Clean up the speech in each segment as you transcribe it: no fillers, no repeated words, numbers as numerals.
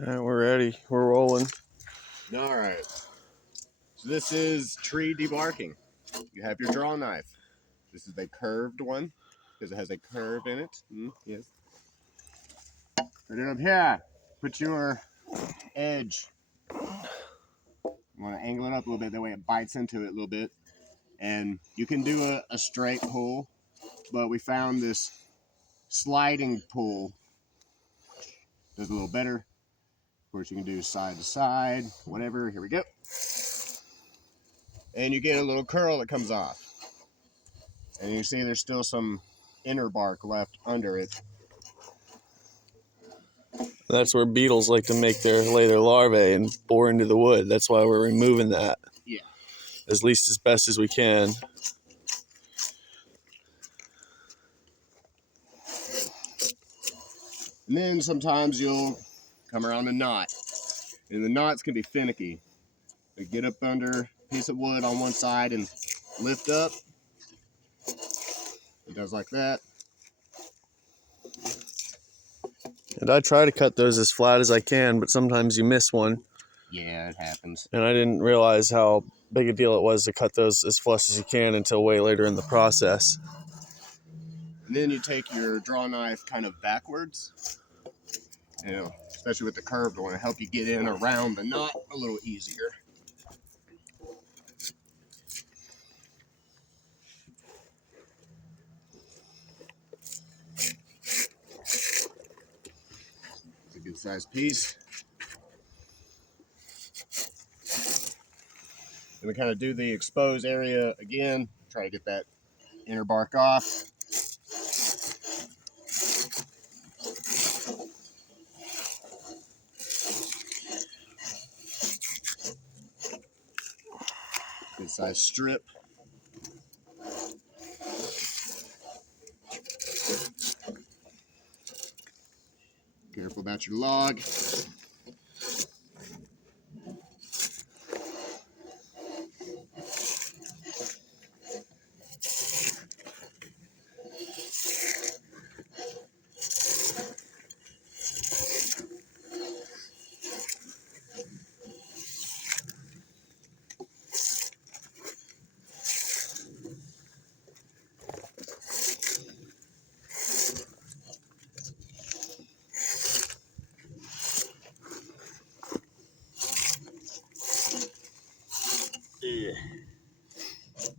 All right, we're ready. We're rolling. All right. So this is tree debarking. You have your draw knife. This is a curved one because it has a curve in it. Yes. Put it up here. Put your edge. You want to angle it up a little bit. That way it bites into it a little bit. And you can do a straight pull, but we found this sliding pull does a little better. Of course, you can do side to side, whatever. Here we go. And you get a little curl that comes off. And you see there's still some inner bark left under it. That's where beetles like to lay their larvae and bore into the wood. That's why we're removing that. Yeah. As least as best as we can. And then sometimes you'll come around the knot. And the knots can be finicky. You get up under a piece of wood on one side and lift up. It does like that. And I try to cut those as flat as I can, but sometimes you miss one. Yeah, it happens. And I didn't realize how big a deal it was to cut those as flush as you can until way later in the process. And then you take your draw knife kind of backwards. You know, especially with the curved one, to help you get in around the knot a little easier. It's a good sized piece. And we kind of do the exposed area again, try to get that inner bark off. Good size strip. Careful about your log.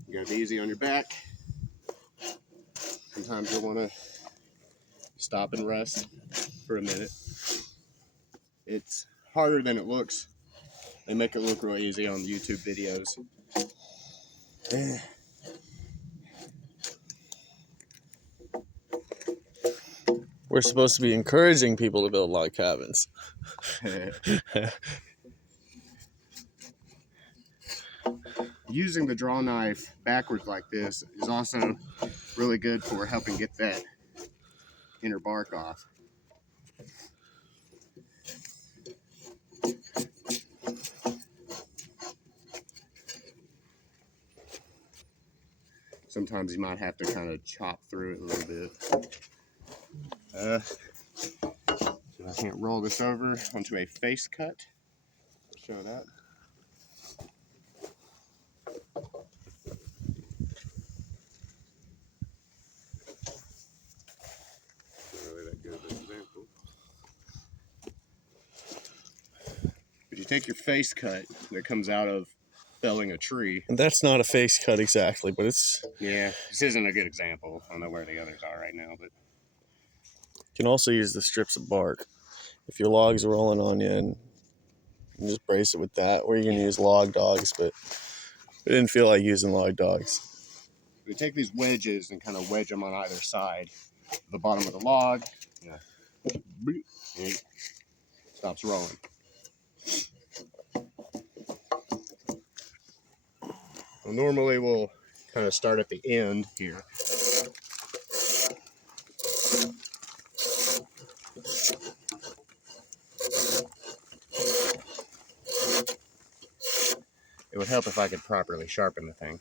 You gotta be easy on your back. Sometimes you'll want to stop and rest for a minute. It's harder than it looks. They make it look real easy on the YouTube videos. We're supposed to be encouraging people to build log cabins. Using the draw knife backwards like this is also really good for helping get that inner bark off. Sometimes you might have to kind of chop through it a little bit. I can't roll this over onto a face cut. Show that. But you take your face cut that comes out of felling a tree. And that's not a face cut exactly, but it's... Yeah, this isn't a good example. I don't know where the others are right now, but... You can also use the strips of bark. If your log's rolling on you, and you just brace it with that, or you can use log dogs, but we didn't feel like using log dogs. We take these wedges and kind of wedge them on either side of the bottom of the log. Yeah. And it stops rolling. Well, normally we'll kind of start at the end here. It would help if I could properly sharpen the thing.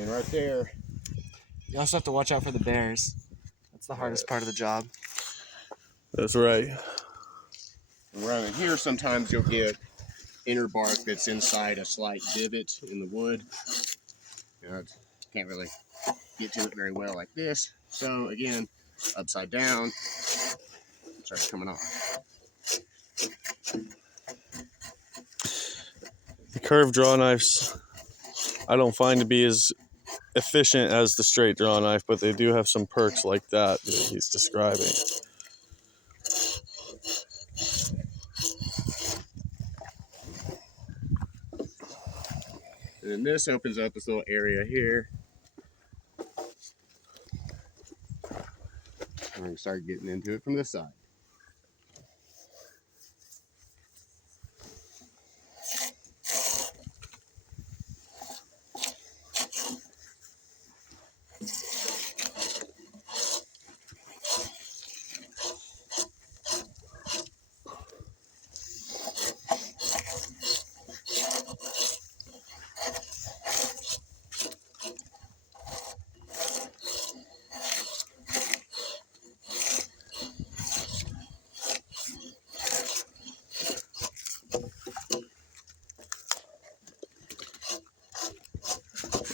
And right there. You also have to watch out for the bears. That's the hardest part of the job. That's right. Around in here, sometimes you'll get inner bark that's inside a slight divot in the wood. Can't really get to it very well like this. So again, upside down, it starts coming off. The curved draw knives I don't find to be as efficient as the straight draw knife, but they do have some perks like that he's describing. And then this opens up this little area here. I'm going to start getting into it from this side.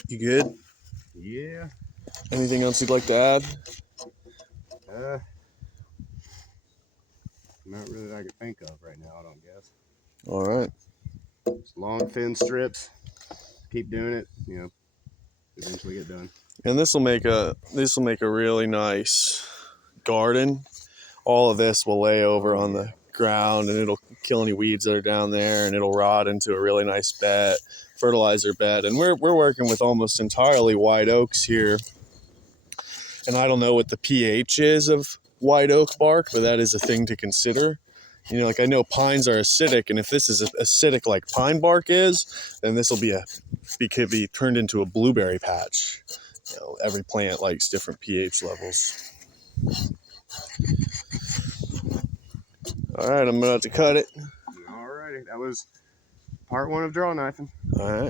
You good? Yeah. Anything else you'd like to add? Not really that I can think of right now, I don't guess. All right. Just long thin strips. Keep doing it, eventually get done. And this will make a really nice garden. All of this will lay over on the ground, and it'll kill any weeds that are down there, and it'll rot into a really nice bed, fertilizer bed. And we're working with almost entirely white oaks here. And I don't know what the pH is of white oak bark, but that is a thing to consider. Like I know pines are acidic, and if this is acidic like pine bark is, then this will could be turned into a blueberry patch. Every plant likes different pH levels. All right, I'm about to cut it. All righty, that was part 1 of draw knifing. All right.